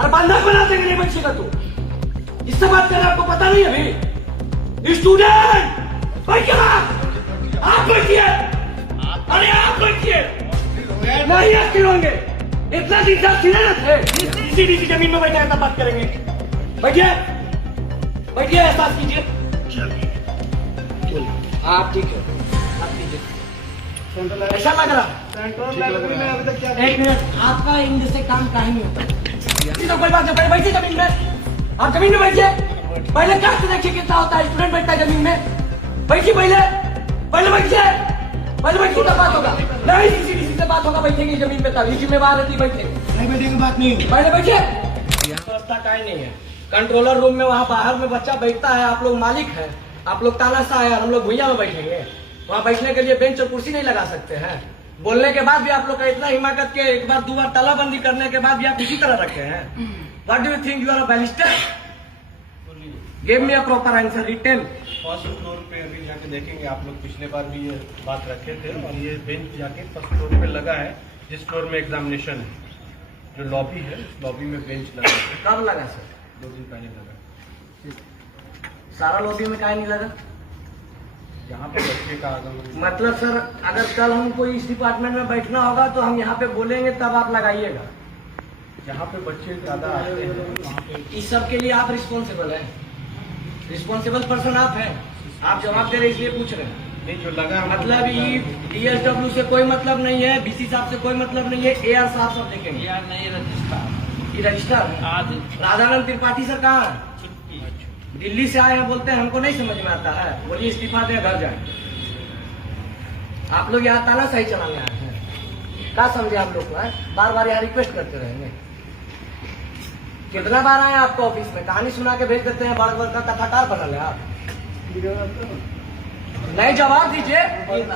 अरे बंधक बना देंगे नहीं बच्चेगा तू। इससे बात कर रहे आपको पता नहीं है अभी। स्टूडेंट आप बैठिए। अरे आप बैठिए। नहीं एक्टिव होंगे। इतना दिन तक सीधे न थे। इसी जमीन में बैठे तब बात करेंगे। बैठिए बैठिए, एहसास कीजिए। आप ठीक है, आप कीजिए। ऐसा लग रहा एक मिनट, आपका इन से काम काहे नहीं होता? तो कोई बात नहीं, बैठिए जमीन में। आप जमीन में बैठिए। पहले कास्ट देखिए कितना होता है, स्टूडेंट बैठता है जमीन में। बैठिए पहले बैठिए, पहले बैठिए तब बात होगा। नहीं सीसीडीसी से बात होगा, बैठेंगे जमीन पे तब। जिम्मेवार रहती बैठे नहीं, बैठेंगे बात नहीं। पहले बैठिए। व्यवस्था काहे नहीं है? कंट्रोलर रूम में वहाँ बाहर में बच्चा बैठता है, आप लोग मालिक है, आप लोग तानाशाह है, हम लोग भुइया में बैठेंगे। वहाँ बैठने के लिए बेंच और कुर्सी नहीं लगा सकते हैं। बोलने के बाद भी आप लोग का इतना हिमाकत के एक बार दो बार तालाबंदी करने के बाद भी आप इसी तरह रखे हैं। What do you think you are a barrister? Give me a proper answer written. First floor पे अभी जाके देखेंगे आप लोग, पिछले बार भी ये बात रखे थे। और ये बेंच जाके फर्स्ट फ्लोर पे लगा है, जिस फ्लोर में एग्जामिनेशन है। जो लॉबी है, लॉबी में बेंच लगा है। कब लगा सर? 2 दिन पहले लगा। सारा लॉबी में काहे नहीं लगा? यहाँ पे बच्चे का आगमन। मतलब सर, अगर कल हमको इस डिपार्टमेंट में बैठना होगा तो हम यहाँ पे बोलेंगे तब आप लगाइएगा। जहाँ पे बच्चे ज्यादा आते हैं वहाँ पे इस सब के लिए आप रिस्पॉन्सिबल हैं। रिस्पॉन्सिबल पर्सन आप हैं। आप जवाब दे रहे इसलिए पूछ रहे हैं। नहीं, जो लगा मतलब DSW से कोई मतलब नहीं है, BC साहब से कोई मतलब नहीं है, AR साहब सब देखेंगे। यार नहीं रजिस्ट्रार ये रजिस्टर आज राधानंद त्रिपाठी सर कहाँ है? दिल्ली से आए हैं, बोलते हैं हमको नहीं समझ में आता है। बोलिए इस्तीफा दे, घर जाए। आप लोग यहाँ तानाशाही चलाने आए हैं, क्या समझे आप लोग को? बार बार यहाँ रिक्वेस्ट करते रहेंगे। कितना बार आए आपको ऑफिस में? कहानी सुना के भेज देते हैं, बड़ बड़ का कथाकार बना ले आप। नहीं जवाब दीजिए,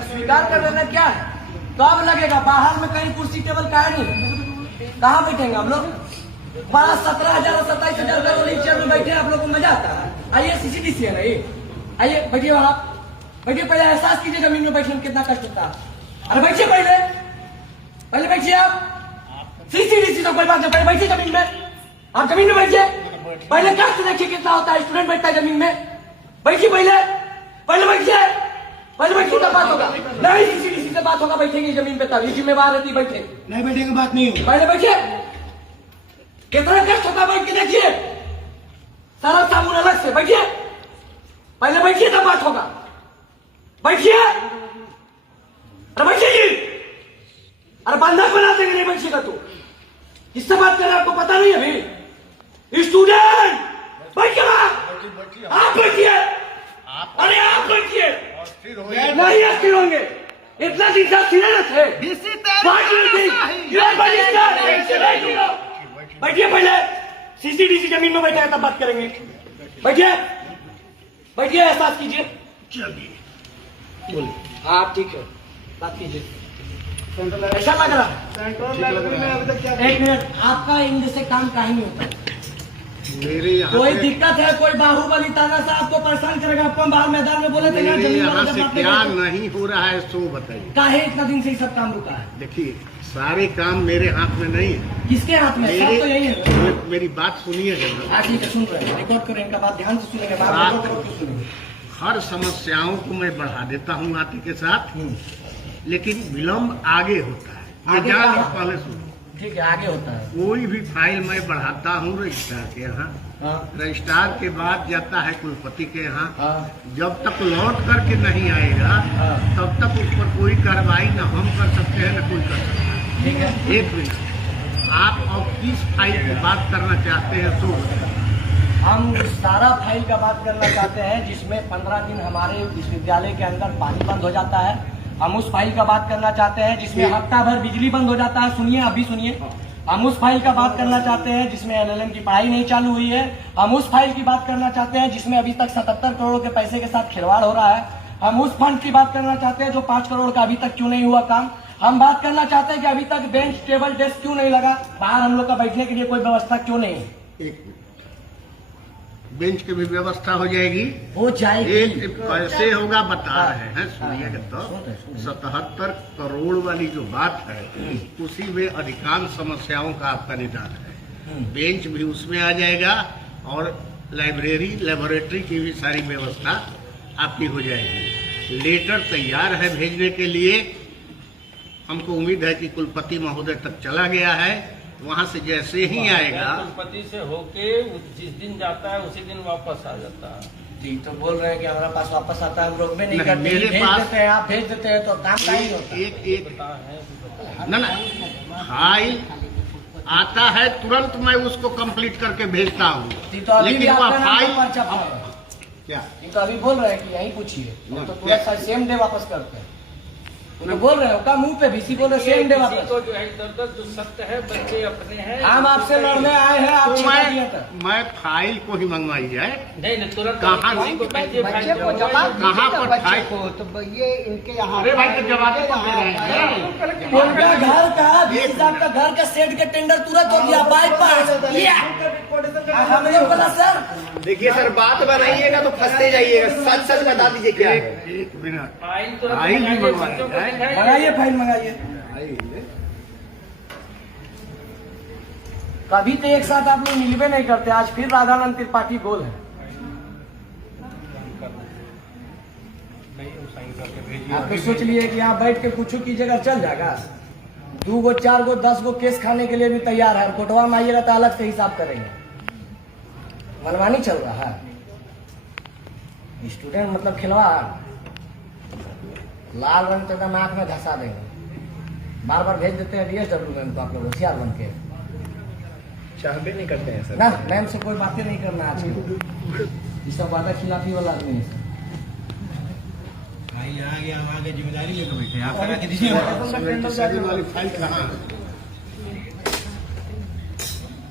स्वीकार कर लेना क्या है? कब लगेगा? बाहर में कहीं कुर्सी टेबल का नहीं, कहाँ बैठेंगे हम लोग? 17,000 और 27,000 का रोलिंग चेयर में बैठे आप लोग को मजा आता है? आइए CCDC है नहीं, आइए बैठिए वहां, बैठिए। पहले एहसास कीजिए जमीन में बैठने में कितना कष्ट होता है। अरे बैठिए पहले बैठिए आप। CCDC तो कोई बात नहीं, पहले बैठिए जमीन में। आप जमीन में बैठिए। पहले कास्ट देखिए कितना होता है, स्टूडेंट बैठता है जमीन में। बैठिए पहले बैठिए तब बात होगा। नहीं CCDC से बात होगा, बैठेंगे जमीन पे तब। जिम्मेवार रहती बैठे नहीं, बैठेंगे बात नहीं। पहले बैठिए। कितना कष्ट होता है, बैठ के देखिए। सारा साबुन अलग से। बैठिए पहले बैठिए तब बात होगा। बैठिए। अरे बैठिए जी। अरे बंधक बना देंगे नहीं बैठिएगा तू। इससे बात कर रहे आपको पता नहीं है अभी। स्टूडेंट आप बैठिए। अरे आप बैठिए। नहीं एक्टिव होंगे। इतना दिन तक सीधे न थे। बैठिए पहले। CCDC जमीन में बैठा है तब बात करेंगे। बैठिए, एहसास कीजिए। बोलिए। आप ठीक है, बात कीजिए। ऐसा लग रहा एक मिनट, आपका इन से काम काहे नहीं होता? मेरे यहाँ कोई दिक्कत है? कोई बाहुबली तानाशाह आपको परेशान करेगा? आपको बाहर मैदान में बोले थे ना मेरे जमीन यहाँ वाला से जब क्या आपने नहीं हो रहा है सो बताइए। काहे इतना दिन से ही सब काम रुका है? देखिए, सारे काम मेरे हाथ में नहीं है। किसके हाथ में? सब तो यही है। मेरी बात सुनिए जरा। ठीक है, सुन रहे हैं, रिकॉर्ड करें इनका बात ध्यान से सुनेंगे। बात रिकॉर्ड करके सुनेंगे। हर समस्याओं को मैं बढ़ा देता हूँ आते के साथ, लेकिन विलम्ब आगे होता है। आगे ये जान कहाँ? पहले सुनो। ठीक है, आगे होता है। कोई भी फाइल मैं बढ़ाता हूँ रजिस्ट्रार के यहाँ, रजिस्ट्रार के बाद जाता है कुलपति के यहाँ। जब तक लौट करके नहीं आएगा तब तक उस पर कोई कार्रवाई न हम कर सकते हैं न कोई कर सकता है। ठीक है, एक मिनट, आप अब किस फाइल की बात करना चाहते हैं सो बताइए। हम सारा फाइल का बात करना चाहते हैं जिसमें 15 दिन हमारे विश्वविद्यालय के अंदर पानी बंद हो जाता है। हम उस फाइल का बात करना चाहते हैं जिसमें हफ्ता भर बिजली बंद हो जाता है। सुनिए, अभी सुनिए। हम उस फाइल का बात करना चाहते हैं जिसमें LLM की पढ़ाई नहीं चालू हुई है। हम उस फाइल की बात करना चाहते हैं जिसमें अभी तक 77 करोड़ के पैसे के साथ खिलवाड़ हो रहा है। हम उस फंड की बात करना चाहते हैं जो 5 करोड़ का अभी तक क्यों नहीं हुआ काम। हम बात करना चाहते हैं कि अभी तक बेंच टेबल डेस्क क्यों नहीं लगा, बाहर हम लोग का बैठने के लिए कोई व्यवस्था क्यों नहीं है। एक मिनट, बेंच की भी व्यवस्था हो जाएगी। हो जाएगी। एक कैसे होगा बता रहे हैं, सुनिएगा तो 77 करोड़ वाली जो बात है उसी में अधिकांश समस्याओं का आपका निदान है। बेंच भी उसमें आ जाएगा और लाइब्रेरी लेबोरेटरी की भी सारी व्यवस्था आपकी हो जाएगी। लेटर तैयार है भेजने के लिए। हमको उम्मीद है कि कुलपति महोदय तक चला गया है, वहां से जैसे ही आएगा कुलपति से होके जिस दिन जाता है उसी दिन वापस आ जाता है। जी तो बोल रहे हैं कि हमारे पास वापस आता है, हम रोक में नहीं नहीं, करते, मेरे भेज पास- देते हैं, आप भेज देते हैं तो काम का ही होता है। एक पता है ना फाइल आता है तुरंत मैं उसको कंप्लीट करके भेजता हूँ, जी, तो अभी भी लेकिन वह आपका नाम फाइल पर पर्चा पड़ा है। क्या जी, तो अभी बोल रहे हैं कि यहीं पूछिए, ना, तो क्या? तुरंत सेम डे वापस करते हैं। तो बोल रहे हो का मुंह पे भी बोल रहे सेम डे किसी वापस। को जो है इधर जो सत्य है बच्चे अपने हैं। हम आपसे लड़ने आए हैं, आप तो छिपा दिए था। मैं फाइल को ही मंगवाई जाए। नहीं तुरंत कहाँ किसी को बच्चे को जवाब कहाँ पर बच्चे फाइल? को तो ये इनके यहाँ अरे भाई तो जवाब तो दे रहे हैं। उनका घर का 20,000 का घर का सेट के टेंडर तुरंत हो गया, बाईपास या हमें बोला सर। देखिए सर, बात बनाइएगा तो फंसते जाइएगा। सच सच बता दीजिए क्या है। एक मिनट फाइल तुरंत फाइल भी मंगाइए, मंगवाया बच्चों को जाए। दिखाइए। मंगाइए फाइल मंगाइए। कभी तो एक साथ आप लोग मिलवे नहीं करते, आज फिर राधानंद त्रिपाठी गोल है। आप तो सोच लिए कि यहाँ बैठ के कुछ कीजिएगा चल जाएगा। 2 गो 4 गो 10 गो केस खाने के लिए भी तैयार है, कोटवा में आइएगा तो अलग से हिसाब करेंगे। मनमानी चल रहा है, स्टूडेंट मतलब खिलवाड़। लाल रंग तो एकदम आंख में धंसा देंगे, बार बार भेज देते हैं DSW मैम को। आप लोग होशियार बन के चाहते नहीं करते हैं सर। ना, मैम से कोई बातें नहीं करना आज के, ये सब वादा खिलाफी वाला आदमी है। जिम्मेदारी लेकर बैठे आप लगा के सभी वाली फाइल कहाँ है?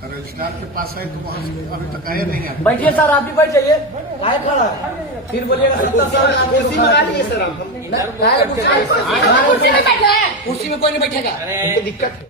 रजिस्ट्रार के पास है तो वहाँ से अभी तक आया नहीं है। बैठिए सर, आप भी बैठ जाइए। काहे खड़ा है? फिर बोलिएगा 70 साल आपको कुर्सी मंगा लीजिए सर हम। कुर्सी में कोई नहीं बैठेगा। अरे दिक्कत है।